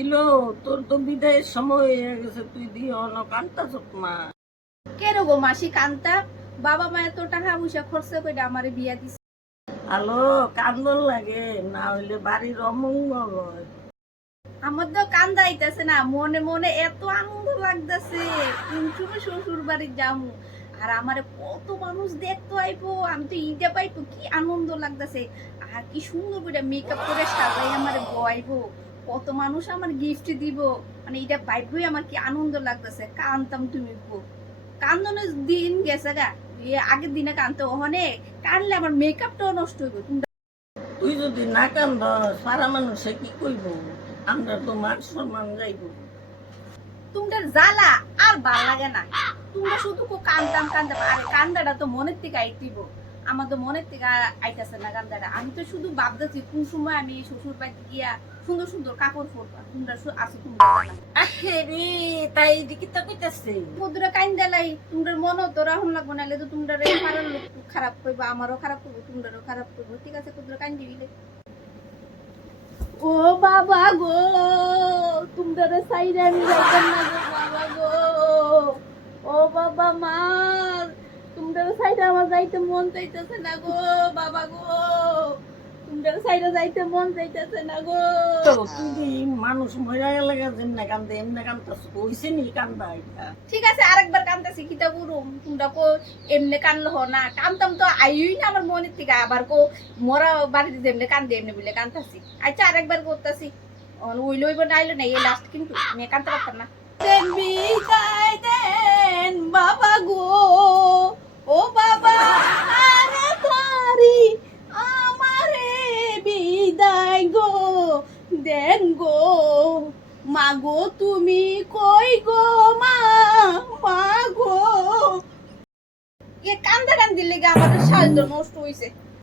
Kilo তোর তো বিদায়ের সময় হয়ে গেছে, তুই দিও না কান্তাছ মা। কেন গো মাসি কান্তা? বাবা মা এত টাকা পয়সা খরচা করে আমারে বিয়া দিছে। আলো কান্দন লাগে, না হইলে বাড়ির অমঙ্গল হয়। আমার তো কান্দা আইতাছে না, মনে মনে এত আনন্দ লাগতেছে কোন সময় শ্বশুর বাড়ি যামু। আর আমারে কত মানুষ দেখতে আইবো, আমি তো ঈদে পাইবো, কি আনন্দ লাগতেছে। আর কি সুন্দর করে মেকআপ করে সাজাই আমারে বয়াইবো, কত মানুষ আমার গিফট দিব, মানে এটা পাইবই আমার কি আনন্দ লাগতেছে। কানতাম তুমি গো, কান্দনের দিন গেছে গা, আগের দিনে কানতে ওখানে কানলে আমার মেকআপটাও নষ্ট হইব। তুই যদি না কান্দ সারা মানুষে কি কইব, আমরা তো মান সম্মান যাইব। তোমার জ্বালা আর ভাল লাগে না, তোমরা শুধু কান্দাম কান্দাম। আরে কান্দাটা তো মনের থেকে আইতিব, আমার তো মনের থেকে আইতাছে না কান্দাটা। আমি তো শুধু ভাবতেছি কোন সময় আমি শ্বশুর বাড়িতে গিয়া সুন্দর সুন্দর কাপড় পরবা। তোমরা আছো তোমরা আরে তাই দিকে তো কইতাছে বন্ধুরা কান্দালাই, তোমরা মনও তো রাহুন লাগবো, নাহলে তো তোমরা পাড়ার লোক খারাপ করবো, আমারও খারাপ করবো, তোমরাও খারাপ করবো। ঠিক আছে তোমরা কান্দি দিলে। ও বাবা গো, তোমরা সাইডে আমি যাইতাম না গো বাবা গো। ও বাবা মা, তোমরা সাইডে আমার যাইতে মন চাইতেছে না গো বাবা গো। তোমরা সাইডে যাইতে মন চাইতেছে না গো। তুই মানুষ মরে গেলে যেমনে কান্দে এমনি কান্দাস, কইছে নি কান্দা এটা। ঠিক আছে আরেকবার কান্দতেছি, কিতা করুম। তোমরা কো এমনি কানলো না, কানতাম তো আইই না আমার মনের থেকে। আবার কো মরা বাড়িতে যেমনি কান্দে এমনি বলে কান্দতাছি। আচ্ছা আরেকবার করতেছি, ওই লইব নাইলো না, এই লাস্ট কিন্তু আমি কানতে পারতাম না। দেন বিদায় দেন বাবা গো, ও বাবা আরে তারি আমারে বিদায় গো দেন গো। মা গো তুমি কই গো মা, মা গো। এ কান্দা কান্দির লেগে আমাদের সাজ নষ্ট হইছে।